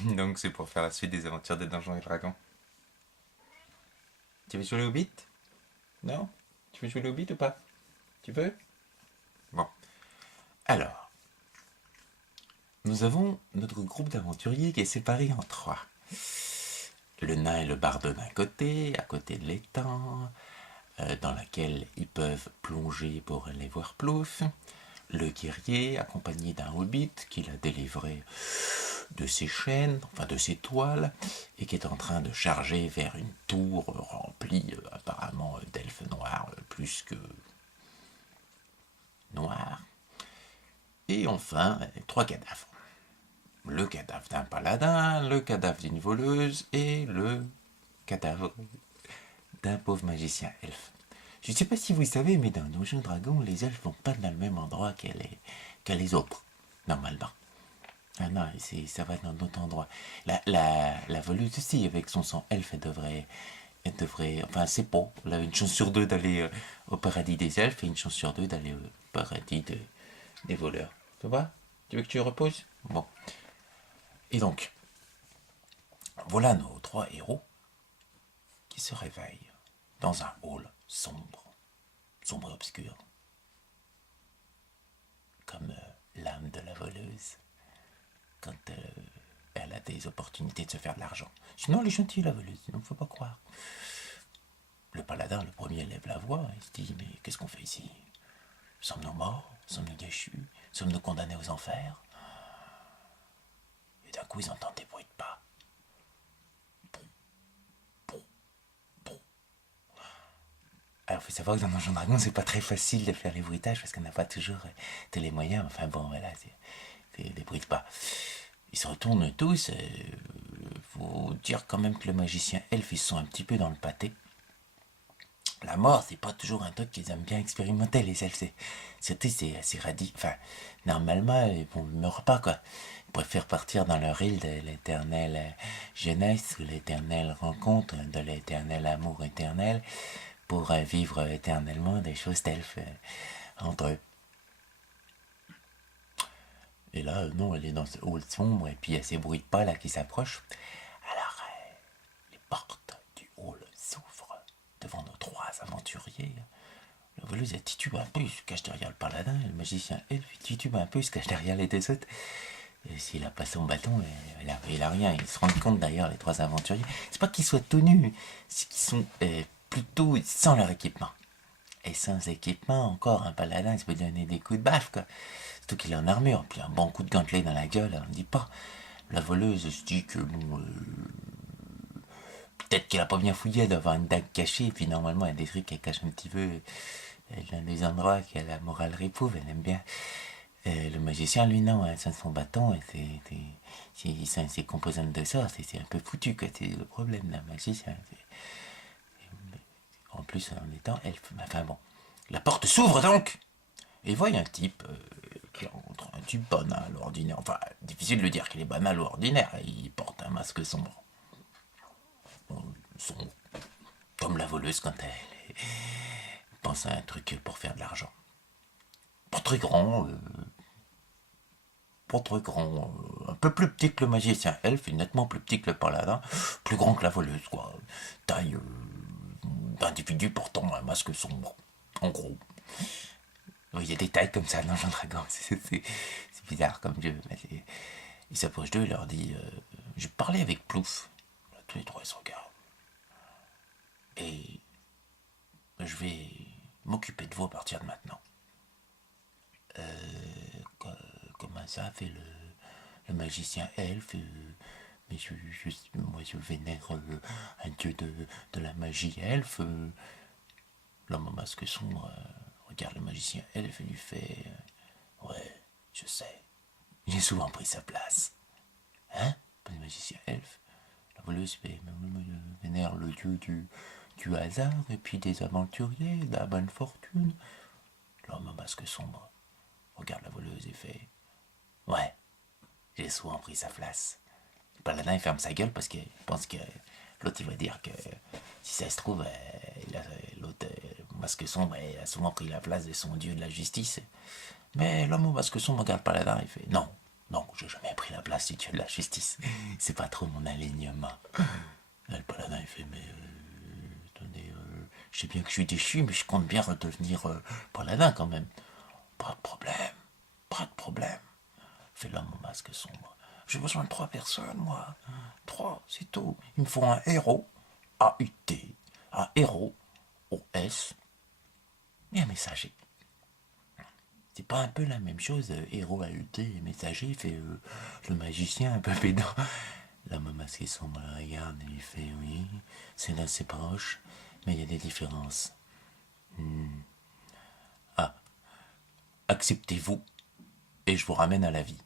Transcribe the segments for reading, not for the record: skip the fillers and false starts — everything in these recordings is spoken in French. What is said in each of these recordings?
Donc c'est pour faire la suite des aventures des Donjons et Dragons. Tu veux jouer au Hobbit? Non? Tu veux jouer au Hobbit ou pas? Tu veux? Bon. Alors, nous avons notre groupe d'aventuriers qui est séparé en trois. Le nain et le barde d'un côté, à côté de l'étang, dans laquelle ils peuvent plonger pour aller voir Plouf. Le guerrier, accompagné d'un hobbit qu'il a délivré de ses chaînes, enfin de ses toiles, et qui est en train de charger vers une tour remplie apparemment d'elfes noirs, plus que noirs. Et enfin, trois cadavres. Le cadavre d'un paladin, le cadavre d'une voleuse et le cadavre d'un pauvre magicien elfe. Je ne sais pas si vous savez, mais dans Donjons Dragons, les elfes vont pas dans le même endroit que les autres, normalement. Ah non, ça va dans d'autres endroits. La voleuse aussi, avec son sang elfe, elle devrait, enfin c'est pas, elle a une chance sur deux d'aller au paradis des elfes et une chance sur deux d'aller au paradis des voleurs. Ça va? Tu veux que tu reposes? Bon. Et donc, voilà nos trois héros qui se réveillent dans un hall sombre, sombre et obscur, comme l'âme de la voleuse quand elle a des opportunités de se faire de l'argent. Sinon, elle est gentille, la voleuse, sinon, faut pas croire. Le paladin, le premier, lève la voix et se dit, mais qu'est-ce qu'on fait ici? Sommes-nous morts? Sommes-nous déchus? Sommes-nous condamnés aux enfers? Et d'un coup, ils entendent des bruits de pas. Alors, il faut savoir que dans Donjons Dragons, c'est pas très facile de faire les bruitages parce qu'on n'a pas toujours tous les moyens. Enfin bon, voilà, c'est des bruits de pas. Ils se retournent tous. Faut dire quand même que le magicien elfe, ils sont un petit peu dans le pâté. La mort, c'est pas toujours un truc qu'ils aiment bien expérimenter, les elfes. C'est assez radis. Enfin, normalement, ils ne meurent pas, quoi. Ils préfèrent partir dans leur île de l'éternelle jeunesse ou l'éternelle rencontre, de l'éternel amour éternel, pour vivre éternellement des choses d'elfes entre eux. Et là, non, elle est dans ce hall sombre, et puis il y a ces bruits de pas là qui s'approchent. Alors, les portes du hall s'ouvrent devant nos trois aventuriers. La voleuse, elle titube un peu, il se cache derrière le paladin, et le magicien, elle, titube un peu, il se cache derrière les deux autres. Et s'il a pas son bâton, il a rien. Ils se rendent compte d'ailleurs, les trois aventuriers. C'est pas qu'ils soient tenus, c'est qu'ils sont plutôt sans leur équipement. Et sans équipement, encore, un paladin, il se peut donner des coups de baffe, quoi. Surtout qu'il est en armure, puis un bon coup de gantelet dans la gueule, on ne dit pas. La voleuse se dit que, bon, peut-être qu'elle a pas bien fouillé d'avoir une dague cachée, et puis normalement, il y a des trucs qu'elle cache un petit peu. Dans des endroits que la morale réprouve, elle aime bien. Le magicien, lui, non, hein, sans son bâton, sans ses composantes de sort, c'est un peu foutu, quoi. C'est le problème d'un magicien. En plus, en étant elfe. Enfin bon. La porte s'ouvre donc! Et voit un type qui rentre, un type banal, ordinaire. Enfin, difficile de dire qu'il est banal ou ordinaire. Il porte un masque sombre. Sombre. Comme la voleuse quand elle pense à un truc pour faire de l'argent. Pas très grand, pas très grand, un peu plus petit que le magicien elfe, et nettement plus petit que le paladin, plus grand que la voleuse, quoi. Taille d'individu portant un masque sombre, en gros. Oui, il y a des tailles comme ça dans Jean Dragon, c'est bizarre comme jeu. Il s'approche d'eux et leur dit je parlais avec Plouf. Là, tous les trois ils se regardent. Et je vais m'occuper de vous à partir de maintenant. Comment ça fait le magicien elfe mais moi je vénère un dieu de la magie elfe. L'homme au masque sombre regarde le magicien elfe et lui fait ouais, je sais. J'ai souvent pris sa place. Hein? Pas le magicien elfe. La voleuse fait vénère le dieu du hasard et puis des aventuriers, de la bonne fortune. L'homme au masque sombre regarde la voleuse et fait ouais, j'ai souvent pris sa place. Le paladin il ferme sa gueule parce qu'il pense que l'autre il va dire que si ça se trouve, l'autre masque sombre a souvent pris la place de son dieu de la justice. Mais l'homme au masque sombre regarde le paladin et fait non, Non, j'ai jamais pris la place du dieu de la justice. C'est pas trop mon alignement. Là, le paladin, il fait, mais attendez, je sais bien que je suis déchu, mais je compte bien redevenir paladin quand même. Pas de problème, pas de problème. Fait l'homme au masque sombre. J'ai besoin de 3 personnes, moi. 3, c'est tout. Il me faut un héros, A-U-T, un héros, O-S, et un messager. C'est pas un peu la même chose, héros A-U-T et messager, fait le magicien un peu pédant. L'homme masqué sombre le regarde et il fait oui, c'est là c'est proche, mais il y a des différences. Ah, acceptez-vous et je vous ramène à la vie.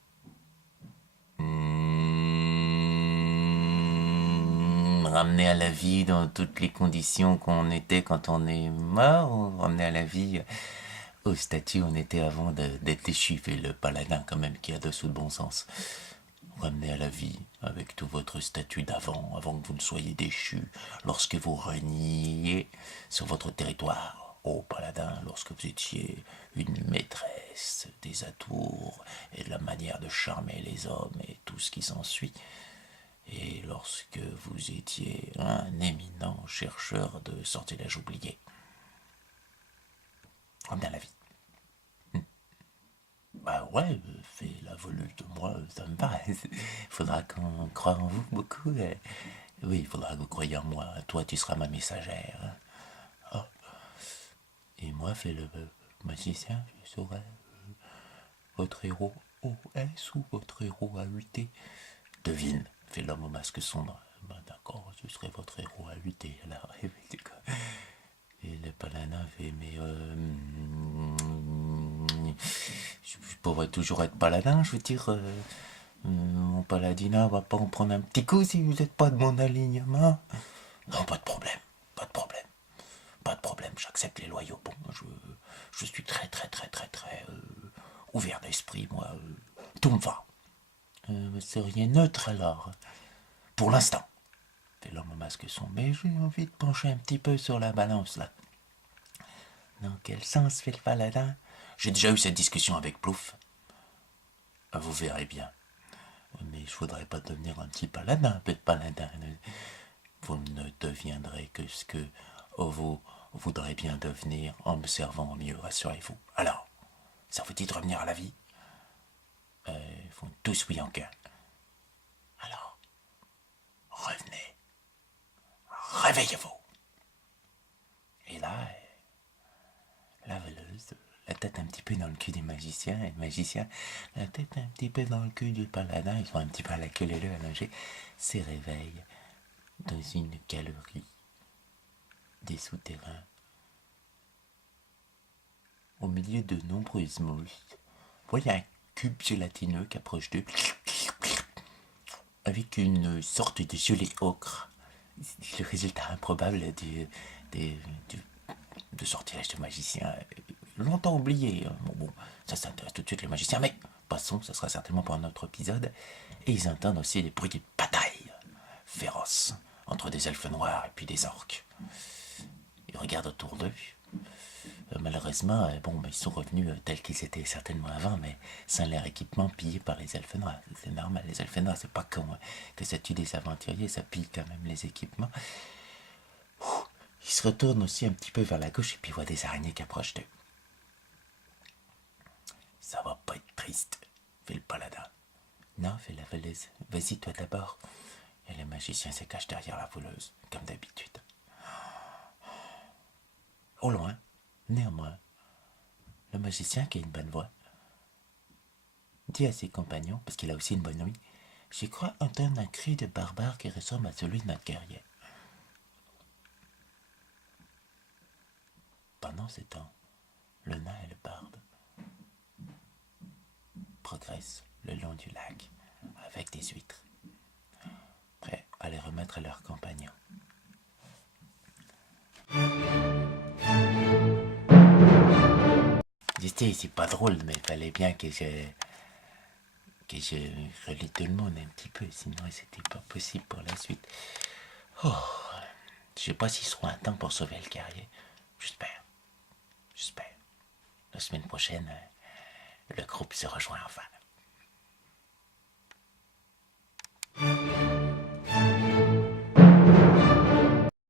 Ramener à la vie dans toutes les conditions qu'on était quand on est mort, ou ramener à la vie au statut où on était avant d'être déchu, et le paladin quand même qui a dessous de bon sens. Ramener à la vie avec tout votre statut d'avant, avant que vous ne soyez déchu, lorsque vous reniez sur votre territoire. Ô paladin, lorsque vous étiez une maîtresse des atours et de la manière de charmer les hommes et tout ce qui s'ensuit, et lorsque vous étiez un éminent chercheur de sortilèges oubliés. Ramener à la vie. Bah ouais, fais la volute de moi, ça me va. Faudra qu'on croie en vous beaucoup. Oui, il faudra que vous croyiez en moi. Toi, tu seras ma messagère. Oh. Et moi, fais le magicien, je saurai votre héros OS ou votre héros AUT. Devine, fait l'homme au masque sombre. Bah d'accord, ce serait votre héros AUT. Alors, et le paladin fait, mais je pourrais toujours être paladin, je veux dire. Mon paladina va pas en prendre un petit coup si vous n'êtes pas de mon alignement. Non, pas de problème, pas de problème, pas de problème, j'accepte les loyaux. Bon, je suis très, très, très, très, très ouvert d'esprit, moi. Tout me va. Vous seriez neutre alors, pour l'instant. Fait l'homme au masque sombre, mais j'ai envie de pencher un petit peu sur la balance là. Dans quel sens fait le paladin? J'ai déjà eu cette discussion avec Plouf. Vous verrez bien. Mais je voudrais pas devenir un petit paladin, un peu de paladin. Vous ne deviendrez que ce que vous voudrez bien devenir en me servant au mieux, rassurez-vous. Alors, ça vous dit de revenir à la vie? Ils font tous oui en qu'un. Alors, revenez. Réveillez-vous. Et là, la voleuse, la tête un petit peu dans le cul des magiciens, et le magicien, la tête un petit peu dans le cul du paladin, ils sont un petit peu à la queue leu à nager, se réveillent dans une galerie des souterrains, au milieu de nombreuses mouches. Voyez un cube gélatineux qui approche d'eux, avec une sorte de gelée ocre. C'est le résultat improbable de sortilège de magicien. Longtemps oublié. Bon, ça s'intéresse tout de suite les magiciens, mais passons, ça sera certainement pour un autre épisode. Et ils entendent aussi des bruits de bataille féroces entre des elfes noirs et puis des orques. Ils regardent autour d'eux. Malheureusement, ils sont revenus tels qu'ils étaient certainement avant, mais sans leur équipement pillé par les elfes noirs. C'est normal, les elfes noirs, c'est pas con que ça tue des aventuriers, ça pille quand même les équipements. Ils se retournent aussi un petit peu vers la gauche et puis voient des araignées qui approchent d'eux. Ça va pas être triste, fait le paladin. Non, fait la voleuse. Vas-y, toi d'abord. Et le magicien se cache derrière la voleuse, comme d'habitude. Au loin, néanmoins, le magicien qui a une bonne voix dit à ses compagnons, parce qu'il a aussi une bonne ouïe, je crois entendre un cri de barbare qui ressemble à celui de notre guerrier. Pendant ce temps, le nain et le barde progressent le long du lac avec des huîtres, prêts à les remettre à leurs compagnons. C'est pas drôle, mais il fallait bien que je relie tout le monde un petit peu, sinon c'était pas possible pour la suite. Oh, je sais pas s'ils seront à temps pour sauver le guerrier. J'espère. La semaine prochaine, le groupe se rejoint enfin.